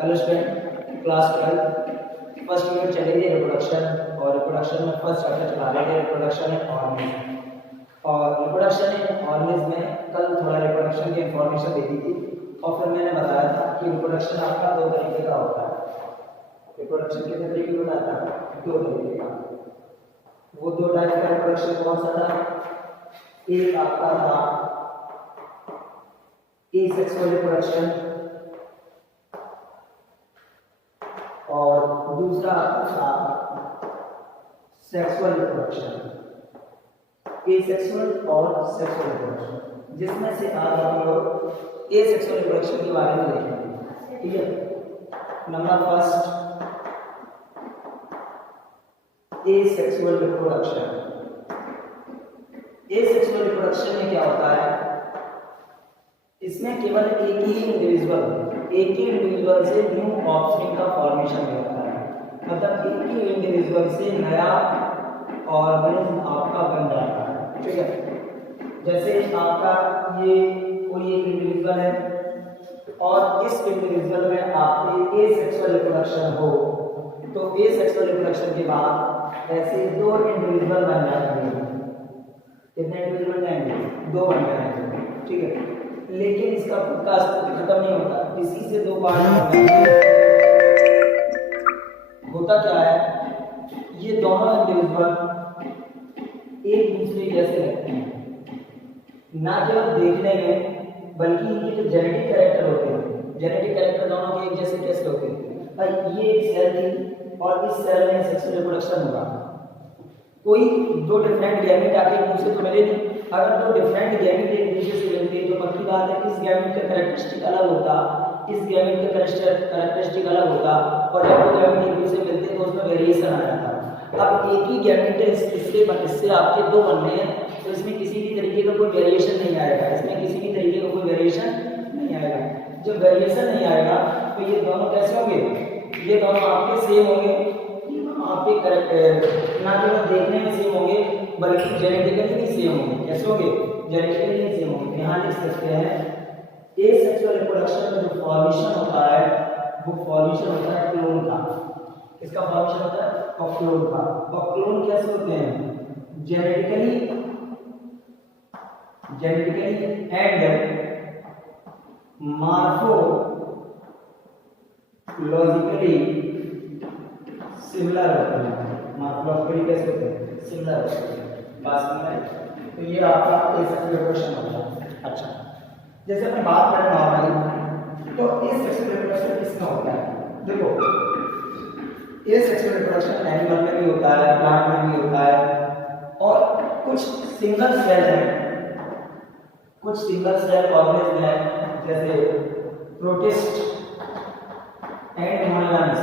Hello student, class 12 first unit चलेगी reproduction. और reproduction में फर्स्ट चैप्टर चला रहे थे रिप्रोडक्शन इन ऑर्गेनिज्म। और रिप्रोडक्शन इन ऑर्गेनिज्म में कल थोड़ा रिप्रोडक्शन की इंफॉर्मेशन दे दी थी और फिर मैंने बताया था कि रिप्रोडक्शन आपका दो तरीके का होता है। रिप्रोडक्शन कितने तरीके का होता है? दो तरीके का। वो दो टाइप का रिप्रोडक्शन कौन सा था? एक आपका था एसेक्सुअल रिप्रोडक्शन और दूसरा था सेक्सुअल रिप्रोडक्शन। एसेक्सुअल और सेक्सुअल रिप्रोडक्शन, जिसमें से आज हम लोग एसेक्सुअल रिप्रोडक्शन के बारे में देखेंगे। ठीक है, number first asexual reproduction. Asexual reproduction में क्या होता है? इसमें केवल एक ही इंडिविजुअल से न्यू ऑफस्प्रिंग का फॉर्मेशन होता है। मतलब एक ही इंडिविजुअल से नया ऑर्गेनिज्म आपका बन जाता है। ठीक है, जैसे आपका ये कोई एक इंडिविजुअल है और इस इंडिविजुअल में आपके एसेक्सुअल रिप्रोडक्शन हो, तो एसेक्सुअल रिप्रोडक्शन के बाद ऐसे दो इंडिविजुअल बन जाते हैं। कितने इंडिविजुअल बनेंगे? दो बन जाएंगे। ठीक है, लेकिन इसका खुद का अस्तित्व खत्म नहीं होता, इसी से दो पार्ट होता क्या है? ये दोनों इंडिविजुअल एक दूसरे जैसे लगते हैं, ना केवल देखने में बल्कि इनके जो जेनेटिक कैरेक्टर होते हैं, जेनेटिक कैरेक्टर दोनों के एक जैसे कैसे होते हैं? भाई ये एक सेल थी और इस सेल में सेक्सुअल रिप्रोडक्शन हुआ, कोई दो डिफरेंट गैमेट आके एक दूसरे को मिले नहीं। अगर दो डिफरेंट गैमेट एक दूसरे से मिलते तो पक्की बात है इस गैमेट का कैरेक्टरिस्टिक अलग होता, इस गैमेट का कैरेक्टरिस्टिक अलग होता, और जब दो गैमेट एक दूसरे से मिलते तो उसमें वेरिएशन आ जाता। अब एक ही गैमेट इससे आपके दो बनने हैं, तो इसमें किसी भी तरीके का कोई वेरिएशन नहीं आएगा, इसमें किसी भी तरीके का कोई वेरिएशन नहीं आएगा। जब वेरिएशन नहीं आएगा तो ये दोनों कैसे होंगे? ये दोनों आपके सेम होंगे, आपके ना केवल देखने में सेम होंगे बल्कि जेनेटिकली भी सेम होंगे। कैसे होंगे? जेनेटिकली भी सेम होंगे। यहाँ लिख सकते हैं एसेक्सुअल रिप्रोडक्शन में जो फॉर्मेशन होता है वो फॉर्मेशन होता है क्लोन का। इसका फॉर्मेशन होता है क्लोन का। और क्लोन कैसे होते हैं? जेनेटिकली एंड मार्फोलॉजिकली सिमिलर होते हैं। मार्फोलॉजिकली कैसे होते हैं? सिमिलर होते हैं। बात समझ में? तो ये आपका एसेक्सुअल रिप्रोडक्शन होता है। अच्छा, जैसे अपन बात करें नॉर्मली, तो एसेक्सुअल रिप्रोडक्शन किसमें होता है? देखो, एसेक्सुअल रिप्रोडक्शन एनिमल में भी होता है, प्लांट में भी होता है, और कुछ सिंगल सेल ऑर्गेनिज्म है जैसे प्रोटिस्ट एंड मोनोलन्स।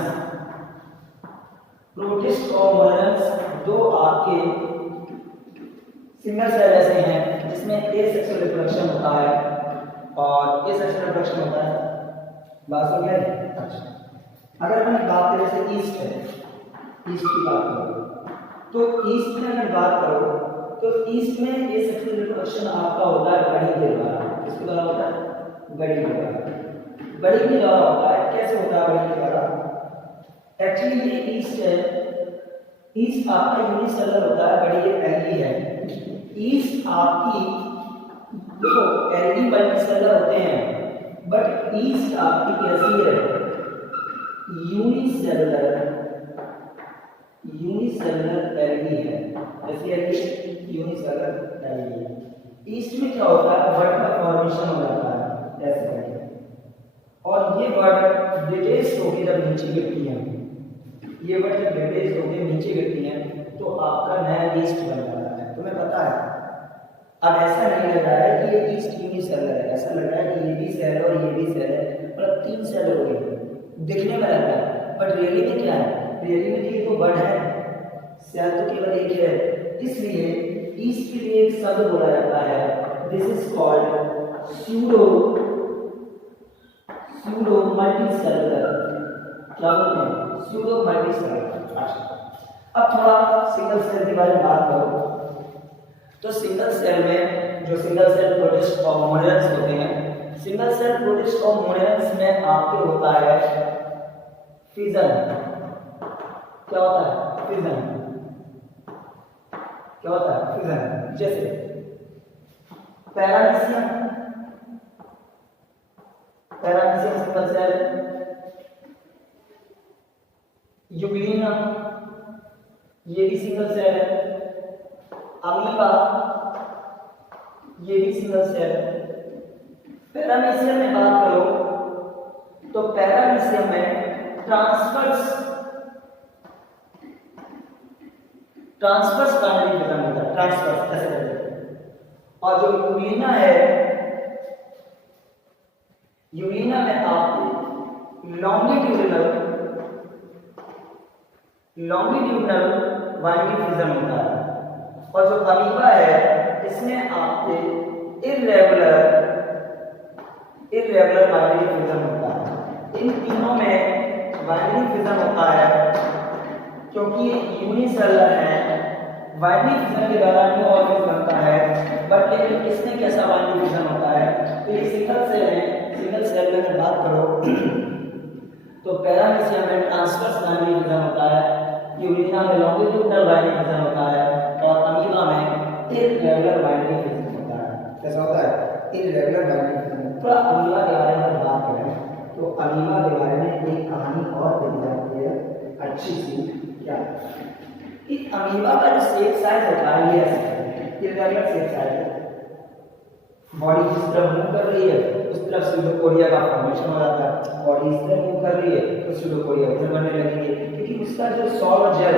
प्रोटिस्ट और मोनोलन्स दो आपके सिंगल सेल ऐसे हैं जिसमें एसेक्सुअल रिप्रोडक्शन होता है और एसेक्सुअल रिप्रोडक्शन होता है। बात समझ में? अच्छा, अगर अपन बात करें जैसे ईस्ट है, ईस्ट की बात करो तो ईस्ट में अगर बात करो तो ईस्ट में एसेक्सुअल रिप्रोडक्शन आपका होता है बड़ी के द्वारा। किसके द्वारा होता है? बड़ी के द्वारा। बड़ी के द्वारा होता है। कैसे होता है बड़ी के द्वारा? एक्चुअली ये ईस्ट है, ईस्ट आपका यूनिसेलुलर होता है, बड़ी ये एल्गी है। ईस्ट आपकी देखो एल्गी मल्टीसेलुलर होते हैं, बट ईस्ट आपकी कैसी है? यूनिसेलुलर एल्गी है। जैसे एल्गी यूनिसेलुलर एल्गी है। ईस्ट में क्या होता है? बर्ड का फॉर्मेशन हो जाता है ऐसे करके, और ये बर्ड डिटेच होकर जब नीचे गिरती है, ये बर्ड जब डिटेच होकर नीचे गिरती है तो आपका नया ईस्ट बन जाता है। तुम्हें पता है? अब ऐसा नहीं लग रहा है कि ये ईस्ट यूनिसेलुलर है, ऐसा लग रहा है कि ये भी सेल और ये भी सेल है, मतलब तीन सेल हो गए दिखने में लग रहा है, बट रियली में क्या है? रियली में ये तो बर्ड है, सेल तो केवल एक है। इसलिए ईस्ट के लिए एक शब्द बोला जाता है, this is called pseudo multicellular. क्या बोलते हैं? Pseudo multicellular. अब थोड़ा सिंगल सेल के बारे में बात करो तो सिंगल सेल में जो सिंगल सेल प्रोटिस्ट और मोनोलन्स होते हैं, सिंगल सेल प्रोटिस्ट और मोनोलन्स में आपके होता है फिजन क्या होता है? फिजन क्या होता है? फिजन। जैसे paramecium, paramecium single cell, euglena ये भी सिंगल सेल है, अमीबा ये भी सिंगल सेल है। पैरामीशियम में बात करो तो पैरामीशियम में ट्रांसवर्स बाइंडिंग खत्म होता है, ट्रांसवर्स ऐसे करते हैं। और जो यूग्लिना है, यूग्लिना में आपको लॉन्गिट्यूडिनल बाइंडिंग फिजन होता है। और जो अमीबा है इसमें आपके इर्रेगुलर बाइंडिंग फिजन होता है। इन तीनों में बाइंडिंग फिजन होता है क्योंकि ये यूनिसेलुलर है। बाइंडिंग फिजन के दौरान न्यू ऑर्गेनिज्म बनता है, बट लेकिन इसमें कैसा बाइंडिंग फिजन होता है? तो ये सिंगल सेल है। सिंगल सेल में अगर बात करो तो पैरामीशियम में ट्रांसवर्स बाइंडिंग फिजन होता है, यूग्लिना में लॉन्गिट्यूडिनल बाइंडिंग फिजन होता है, और अमीबा में इर्रेगुलर बाइंडिंग फिजन होता है। कैसा होता है? Irregular binding fission. थोड़ा अमीबा के बारे में बात करें तो अमीबा के बारे में एक कहानी और दी जाती है अच्छी सी। क्या कि अमीबा का जो शेप साइज होता है ये ऐसा है, इर्रेगुलर शेप साइज है। बॉडी जिस तरफ मूव कर रही है उस तरफ स्यूडोपोडिया का फॉर्मेशन हो जाता है। बॉडी इस तरफ मूव कर रही है तो स्यूडोपोडिया उधर बनने लगेगी, क्योंकि उसका जो सॉल जेल,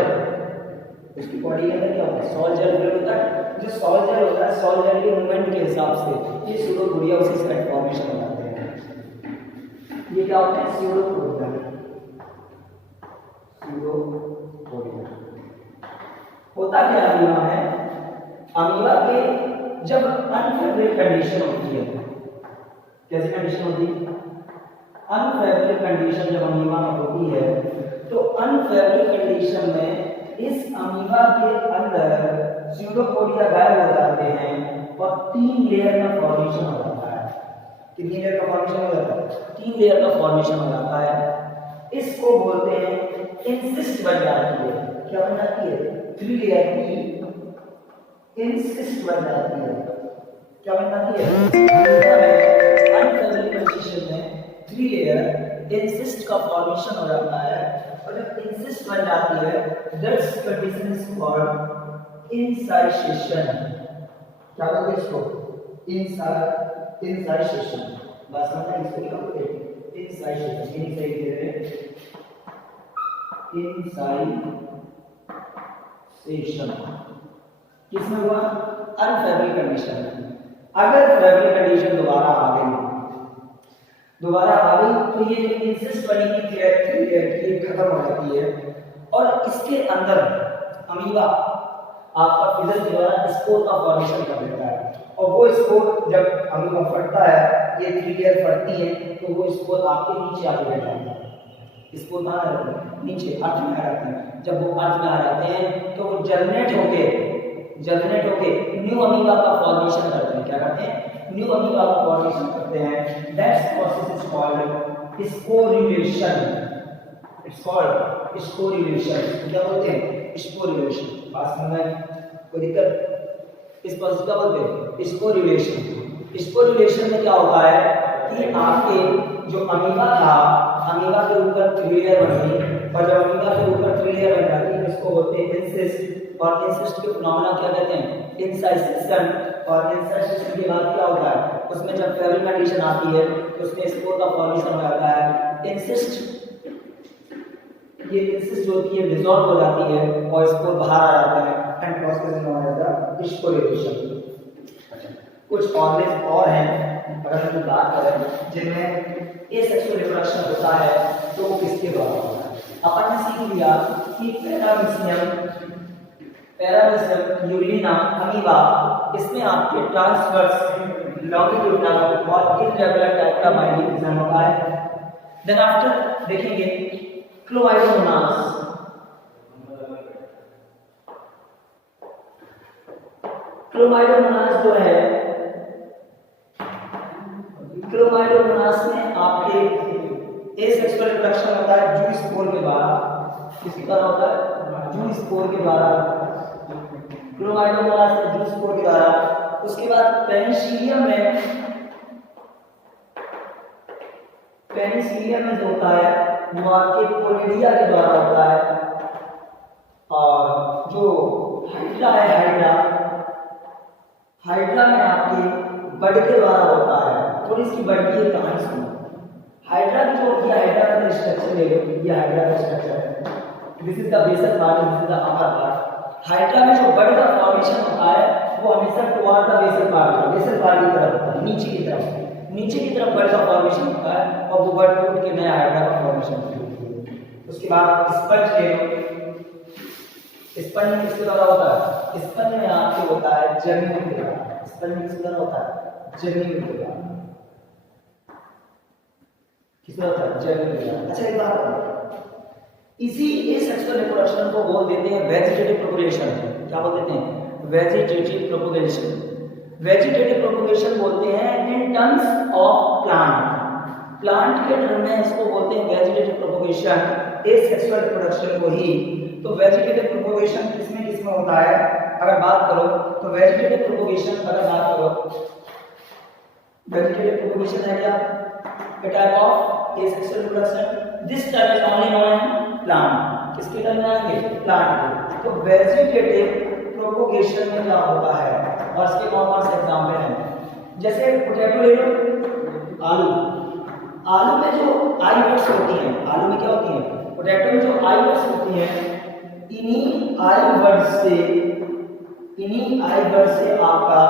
उसकी बॉडी के अंदर क्या होता है? सॉल जेल होता है। जो सॉल जेल होता है, सॉल जेल के मूवमेंट के हिसाब से ये स्यूडोपोडिया उसी का फॉर्मेशन हो जाते हैं। ये क्या होता है? स्यूडोपोडिया होता क्या अमीबा में? अमीबा के जब अनफेवरेबल कंडीशन होती है, कैसी कंडीशन होती है? अनफेवरेबल कंडीशन जब अमीबा में होती है तो अनफेवरेबल कंडीशन में इस अमीबा के अंदर स्यूडोपोडिया गायब हो जाते हैं और 3 लेयर का फॉर्मेशन हो जाता है। कितनी लेयर का फॉर्मेशन हो जाता है? 3 लेयर का फॉर्मेशन हो जाता है। इसको बोलते हैं इंसिस्ट बन जाती है। क्या बन जाती है? 3 लेयर की इंसिस्ट बन जाती है। क्या बन जाती है? अनफेवरेबल कंडीशन में 3 लेयर इंसिस्ट का फॉर्मेशन हो जाता है, और जब इंसिस्ट बन जाती है दैट्स कंडीशन इज कॉल्ड इंसाइशेशन। क्या बोलते हैं इसको? इंसाइशेशन। बस समझना इसको क्या बोलते हैं? इंसाइशेशन। ये सही दे रहे हैं, इंसाइशेशन। किसमें हुआ? Unfavourable condition. अगर फेवरेबल कंडीशन दोबारा आ गई तो ये जो इंसिस्ट बनी थी लेयर की खत्म हो जाती है, और इसके अंदर अमीबा आपका फिजन के द्वारा स्पोर का फॉर्मेशन कर देता है। और वो स्पोर जब अमीबा फटता है, ये 3 लेयर फटती है तो वो स्पोर आपके नीचे आके बैठ जाता है। स्पोर कहाँ रहते हैं? नीचे अर्थ में आ जाते हैं। जब वो अर्थ में आ जाते हैं तो वो जर्मिनेट होके न्यू अमीबा का फॉर्मेशन करते हैं। क्या करते हैं? न्यू अमीबा का फॉर्मेशन करते हैं। That's process is called sporulation. It's called sporulation. क्या बोलते हैं? स्पोरिलेशन। बात समझ में? कोई दिक्कत? इस प्रोसेस क्या बोलते हैं? स्पोरिलेशन। स्पोरिलेशन में क्या होता है कि आपके जो अमीबा था, अमीबा के ऊपर 3 लेयर बन गई, और जब अमीबा के ऊपर 3 लेयर बन जाती है इसको बोलते हैं इंसिस्ट। और इंसिस्ट के फिनोमेना क्या कहते हैं? इंसाइसेशन। और इंसाइसेशन के बाद क्या होता है? उसमें जब फेवरेबल कंडीशन आती है तो उसमें स्पोर का फॉर्मेशन हो जाता है। इंसिस्ट, ये इंसिस्ट जो होती है डिसॉल्व हो जाती है और स्पोर बाहर आ जाता है, and process is known as the sporulation. कुछ ऑर्गेनिज्म और हैं अगर हम बात करें जिनमें एसेक्सुअल रिप्रोडक्शन होता है तो वो किसके द्वारा होता है? अपन ने सीख लिया कि पैरामीशियम, यूग्लिना, अमीबा, इसमें आपके ट्रांसवर्स, लॉन्गिट्यूडिनल और इर्रेगुलर टाइप का बाइंडिंग फिजन होता है। देन आफ्टर देखेंगे क्लोमाइडोमोनास। क्लोमाइडोमोनास जो है, क्लोमाइडोमोनास में आपके एसेक्सुअल रिप्रोडक्शन होता है जू स्पोर के द्वारा। किसके द्वारा होता है? जू स्पोर के द्वारा, क्रोमाटोमोनास जू स्पोर के द्वारा। उसके बाद पेनिसिलियम में जो होता है वो आपके कोलिडिया के द्वारा होता है। और जो हाइड्रा है, हाइड्रा में आपके बड के द्वारा होता है। थोड़ी इसकी बड की एक कहानी सुनो। हाइड्रा की जो होती है, हाइड्रा का स्ट्रक्चर ले लो, ये हाइड्रा का स्ट्रक्चर है। This is the basal part, this is the upper part. Hydra में जो बड का फॉर्मेशन होता है वो हमेशा टुवर्ड द बेसल पार्ट की तरफ होता है, नीचे की तरफ बड का फॉर्मेशन होता है और वो बड टूट के नया हाइड्रा का फॉर्मेशन होता है। उसके बाद स्पंज ले लो। स्पंज किसके द्वारा होता है? स्पंज में आपके होता है जमीन के द्वारा। स्पंज किसके द्वारा होता है? जमीन के द्वारा। किसके द्वारा? जमीन के द्वारा। अच्छा, एक बात बताओ, इसी एसेक्सुअल रिप्रोडक्शन को बोल देते हैं वेजिटेटिव प्रोपगेशन। क्या बोल देते हैं? Vegetative propagation. वेजिटेटिव प्रोपगेशन बोलते हैं इन टर्म्स ऑफ प्लांट के टर्म में इसको बोलते हैं वेजिटेटिव प्रोपगेशन, एसेक्सुअल रिप्रोडक्शन को ही। तो वेजिटेटिव प्रोपगेशन किसमें होता है? अगर बात करो तो वेजिटेटिव प्रोपगेशन है क्या? A type of asexual reproduction. This term is only known in plant. किसके टर्म में आएंगे? प्लांट के। तो वेजिटेटिव प्रोपगेशन में क्या होता है और इसके कौन से एग्जांपल हैं? जैसे पोटैटो ले लो, आलू में जो आई बर्ड्स होती हैं, आलू में क्या होती हैं? पोटैटो में जो आई बर्ड्स होती हैं, इन्हीं आई बर्ड्स से आपका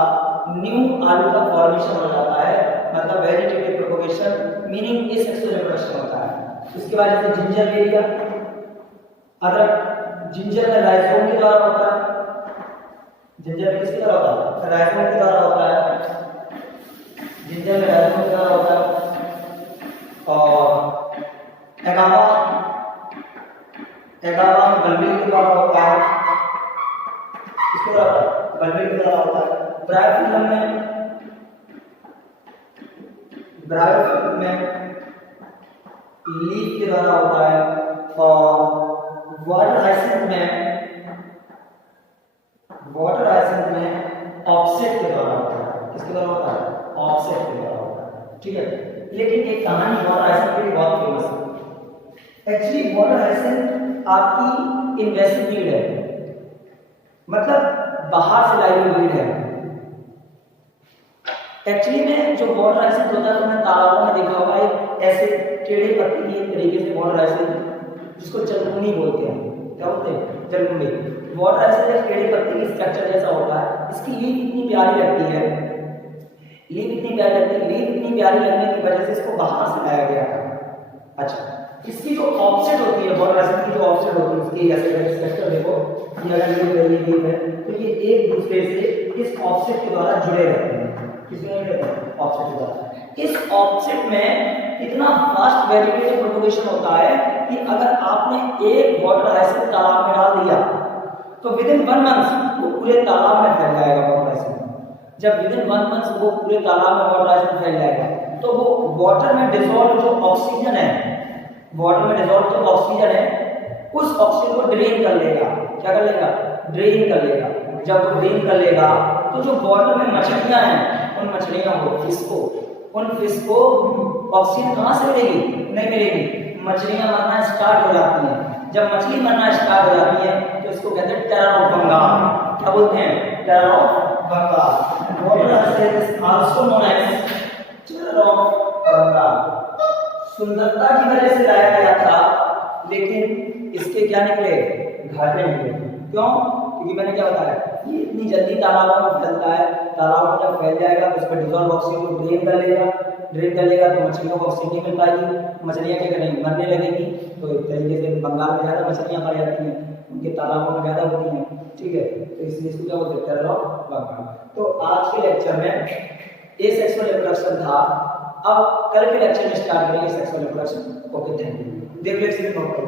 न्यू आलू का फॉर्मेशन हो जाता है। मतलब vegetative propagation meaning asexual reproduction होता है। उसके बाद जैसे जिंजर ले लिया, अदरक, जिंजर में राइजोम के द्वारा होता है। जिंजर में किसके द्वारा होता है? राइजोम के द्वारा होता है। जिंजर में राइजोम के द्वारा होता है। और एगावा गलबेल के द्वारा होता है। किसके द्वारा? गलबेल के द्वारा होता है। ब्रायोफिल्म में लीफ के द्वारा होता है। और वाटर हाइसिंथ में ऑफसेट के द्वारा होता है। किसके द्वारा होता है? ऑफसेट के द्वारा होता है। ठीक है, लेकिन एक कहानी वाटर हाइसिंथ की बहुत फेमस है। एक्चुअली वाटर हाइसिंथ आपकी इन्वेसिव वीड है, मतलब बाहर से लाई हुई वीड है। एक्चुअली में जो वाटर हाइसिंथ होता है, तो मैंने तालाबों में देखा होगा, एक ऐसे टेढ़े पत्ती की एक तरीके से वाटर हाइसिंथ, जिसको जलकुंडी बोलते हैं। क्या बोलते हैं? जलकुंडी। वाटर हाइसिंथ एक टेढ़े पत्ती की स्ट्रक्चर जैसा होता है। इसकी लीफ इतनी प्यारी लगती है, लीफ इतनी प्यारी लगने की वजह से इसको बाहर से लाया गया था। अच्छा, इसकी जो ऑफसेट होती है, वाटर हाइसिंथ की जो ऑफसेट होती है, इसकी ऐसे स्ट्रक्चर देखो, ये अगर ये है तो ये एक दूसरे से इस ऑफसेट के द्वारा जुड़े रहते हैं। ऑफसेट के द्वारा। इस ऑफसेट में इतना फास्ट वेजिटेटिव प्रोपगेशन होता है कि अगर आपने एक वाटर हाइसिंथ तालाब में डाल दिया तो विद इन 1 मंथ वो पूरे तालाब में फैल जाएगा वाटर हाइसिंथ। जब विद इन 1 मंथ वो पूरे तालाब में वाटर हाइसिंथ फैल जाएगा तो वो वाटर में डिसॉल्व जो ऑक्सीजन है, उस ऑक्सीजन को ड्रेन कर लेगा। क्या कर लेगा? ड्रेन कर लेगा। जब वो ड्रेन कर लेगा तो जो वाटर में मछलियां हैं, उन मछलियों को फिश को ऑक्सीजन कहां से मिलेगी? नहीं मिलेगी। मछलियां मरना स्टार्ट हो जाती हैं। जब मछली मरना स्टार्ट हो जाती है तो इसको कहते हैं टेरर ऑफ बंगाल। क्या बोलते हैं? Terror of Bengal. Water hyacinth is also known as terror of Bengal. सुंदरता की वजह से लाया गया था, लेकिन इसके क्या निकले? घाटे निकले। क्यों? क्योंकि मैंने क्या बताया, ये इतनी जल्दी तालाबों में फैलता है। तालाबों में जब फैल जाएगा तो उसमें डिसॉल्व ऑक्सीजन को ड्रेन कर लेगा तो मछलियों को ऑक्सीजन नहीं मिल पाएगी। मछलियाँ क्या करेंगी? मरने लगेगी। तो एक तरीके से बंगाल में ज़्यादा मछलियाँ पाई जाती हैं, उनके तालाबों में ज़्यादा होती हैं। ठीक है, तो इसलिए इसको क्या बोलते हैं? Terror of Bengal. तो आज के लेक्चर में एसेक्सुअल रिप्रोडक्शन था। अब कल के लेक्चर में स्टार्ट करेंगे sexual reproduction. Okay, thank you. देख लीजिए, नोट करो।